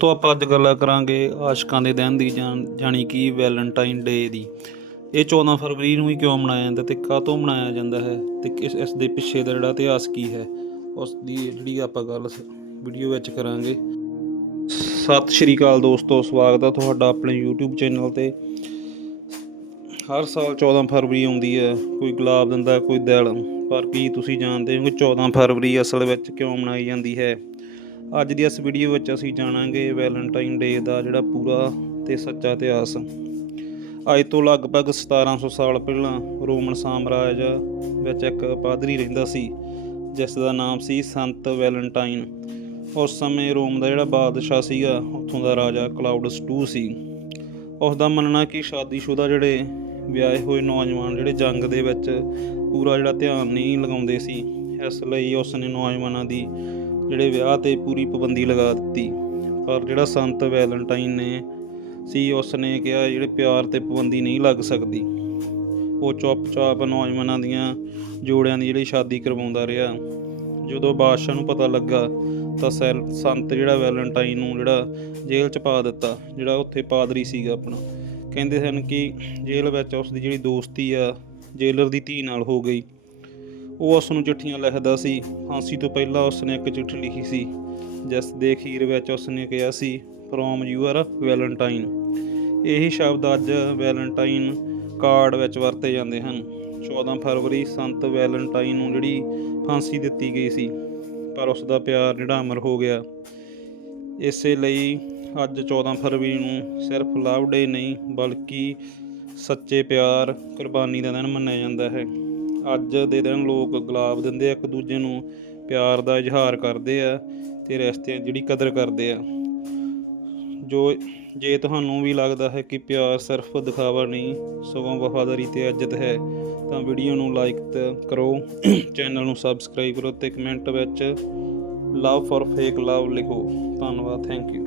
ਦੋਸਤੋ ਆਪਾਂ ਅੱਜ ਗੱਲਾਂ ਕਰਾਂਗੇ ਆਸ਼ਕਾਂ ਦੇ ਦਿਨ ਦੀ ਜਾਣ- ਜਾਣੀ ਕਿ ਵੈਲੈਂਟਾਈਨ ਡੇ ਦੀ। ਇਹ 14 ਫਰਵਰੀ ਨੂੰ ਹੀ ਕਿਉਂ ਮਨਾਇਆ ਜਾਂਦਾ ਤੇ ਕਾਹਤੋਂ ਮਨਾਇਆ ਜਾਂਦਾ ਹੈ ਤੇ ਇਸ ਇਸ ਦੇ ਪਿੱਛੇ ਦਾ ਜਿਹੜਾ ਇਤਿਹਾਸ ਕੀ ਹੈ, ਉਸ ਦੀ ਜਿਹੜੀ ਆਪਾਂ ਗੱਲ ਵੀਡੀਓ ਵਿੱਚ ਕਰਾਂਗੇ। ਸਤਿ ਸ਼੍ਰੀ ਅਕਾਲ ਦੋਸਤੋ, ਸਵਾਗਤ ਹੈ ਤੁਹਾਡਾ ਆਪਣੇ YouTube ਚੈਨਲ ਤੇ। ਹਰ ਸਾਲ 14 ਫਰਵਰੀ ਆਉਂਦੀ ਹੈ, ਕੋਈ ਗੁਲਾਬ ਦਿੰਦਾ, ਕੋਈ ਦਿਲ ਪਰ ਕੀ ਤੁਸੀਂ ਜਾਣਦੇ ਹੋ ਕਿ 14 ਫਰਵਰੀ ਅਸਲ ਵਿੱਚ ਕਿਉਂ ਮਨਾਈ ਜਾਂਦੀ ਹੈ? ਅੱਜ ਦੀ ਇਸ ਵੀਡੀਓ ਵਿੱਚ ਅਸੀਂ ਜਾਣਾਂਗੇ ਵੈਲੈਂਟਾਈਨ ਡੇ ਦਾ ਜਿਹੜਾ ਪੂਰਾ ਤੇ ਸੱਚਾ ਇਤਿਹਾਸ। ਅੱਜ ਤੋਂ ਲਗਭਗ 1700 ਸਾਲ ਪਹਿਲਾਂ ਰੋਮਨ ਸਾਮਰਾਜ ਵਿੱਚ ਇੱਕ ਪਾਦਰੀ ਰਹਿੰਦਾ ਸੀ, ਜਿਸ ਦਾ ਨਾਮ ਸੀ ਸੰਤ ਵੈਲੈਂਟਾਈਨ ਉਸ ਸਮੇਂ ਰੋਮ ਦਾ ਜਿਹੜਾ ਬਾਦਸ਼ਾਹ ਸੀਗਾ, ਉੱਥੋਂ ਦਾ ਰਾਜਾ ਕਲਾਉਡਸ II ਸੀ। ਉਸ ਦਾ ਮੰਨਣਾ ਕਿ ਸ਼ਾਦੀशुदा ਜਿਹੜੇ ਵਿਆਹੇ ਹੋਏ ਨੌਜਵਾਨ ਜਿਹੜੇ ਜੰਗ ਦੇ ਵਿੱਚ ਪੂਰਾ ਜਿਹੜਾ ਧਿਆਨ ਨਹੀਂ ਲਗਾਉਂਦੇ ਸੀ, ਇਸ ਲਈ ਉਸ ਨੇ ਨੌਜਵਾਨਾਂ ਦੀ ਜਿਹੜੇ ਵਿਆਹ ਤੇ ਪੂਰੀ ਪਾਬੰਦੀ ਲਗਾ ਦਿੱਤੀ। ਪਰ ਜਿਹੜਾ ਸੰਤ ਵੈਲੈਂਟਾਈਨ ਨੇ, ਸੀ ਉਸ ਨੇ ਕਿਹਾ, ਜਿਹੜੇ ਪਿਆਰ ਤੇ ਪਾਬੰਦੀ ਨਹੀਂ ਲੱਗ ਸਕਦੀ। ਉਹ ਚੁੱਪਚਾਪ ਨੌਜਵਾਨਾਂ ਦੀਆਂ ਜੋੜਿਆਂ ਦੀ ਜਿਹੜੀ ਸ਼ਾਦੀ ਕਰਵਾਉਂਦਾ ਰਿਹਾ। ਜਦੋਂ ਬਾਦਸ਼ਾਹ ਨੂੰ ਪਤਾ ਲੱਗਾ, ਤਾਂ ਸੈਲ ਸੰਤ ਜਿਹੜਾ ਵੈਲੈਂਟਾਈਨ ਨੂੰ ਜਿਹੜਾ ਜੇਲ੍ਹ 'ਚ ਪਾ ਦਿੱਤਾ, ਜਿਹੜਾ ਉੱਥੇ ਪਾਦਰੀ ਸੀਗਾ ਆਪਣਾ। ਕਹਿੰਦੇ ਸਨ ਕਿ ਜੇਲ੍ਹ ਵਿੱਚ ਉਸ ਦੀ ਜਿਹੜੀ ਦੋਸਤੀ ਆ, ਜੇਲਰ ਦੀ ਧੀ ਨਾਲ ਹੋ ਗਈ। ਉਹ ਉਸ ਨੂੰ ਚਿੱਠੀਆਂ ਲਿਖਦਾ ਸੀ। ਫਾਂਸੀ ਤੋਂ ਪਹਿਲਾਂ ਉਸ ਨੇ ਇੱਕ ਚਿੱਠੀ ਲਿਖੀ ਸੀ, ਜਿਸ ਦੇ ਅਖੀਰ ਵਿੱਚ ਉਸ ਨੇ ਕਿਹਾ ਸੀ ਫਰੋਮ ਯੂਅਰ ਵੈਲੈਂਟਾਈਨ ਇਹੀ ਸ਼ਬਦ ਅੱਜ ਵੈਲੈਂਟਾਈਨ ਕਾਰਡ ਵਿੱਚ ਵਰਤੇ ਜਾਂਦੇ ਹਨ। 14 ਫਰਵਰੀ ਸੰਤ ਵੈਲੈਂਟਾਈਨ ਨੂੰ ਜਿਹੜੀ ਫਾਂਸੀ ਦਿੱਤੀ ਗਈ ਸੀ, ਪਰ ਉਸ ਦਾ ਪਿਆਰ ਜਿਹੜਾ ਅਮਰ ਹੋ ਗਿਆ। ਇਸੇ ਲਈ ਅੱਜ 14 ਫਰਵਰੀ ਨੂੰ ਸਿਰਫ ਲਵ ਡੇ ਨਹੀਂ, ਬਲਕਿ ਸੱਚੇ ਪਿਆਰ ਕੁਰਬਾਨੀ ਦਾ ਦਿਨ ਮੰਨਿਆ ਜਾਂਦਾ ਹੈ। ਅੱਜ ਦੇ ਦਿਨ ਲੋਕ ਗੁਲਾਬ ਦਿੰਦੇ ਆ, ਇੱਕ ਦੂਜੇ ਨੂੰ ਪਿਆਰ ਦਾ ਇਜ਼ਹਾਰ ਕਰਦੇ ਆ ਤੇ ਰਿਸ਼ਤਿਆਂ ਜਿਹੜੀ ਕਦਰ ਕਰਦੇ ਆ। ਜੋ ਜੇ ਤੁਹਾਨੂੰ ਵੀ ਲੱਗਦਾ ਹੈ ਕਿ ਪਿਆਰ ਸਿਰਫ ਦਿਖਾਵਾ ਨਹੀਂ, ਸਗੋਂ ਵਫਾਦਾਰੀ ਤੇ ਇੱਜ਼ਤ ਹੈ, ਤਾਂ ਵੀਡੀਓ ਨੂੰ ਲਾਈਕ ਕਰੋ, ਚੈਨਲ ਨੂੰ ਸਬਸਕ੍ਰਾਈਬ ਕਰੋ ਤੇ ਕਮੈਂਟ ਵਿੱਚ ਲਵ ਫॉर ਫੇਕ ਲਵ ਲਿਖੋ। ਧੰਨਵਾਦ, ਥੈਂਕ ਯੂ।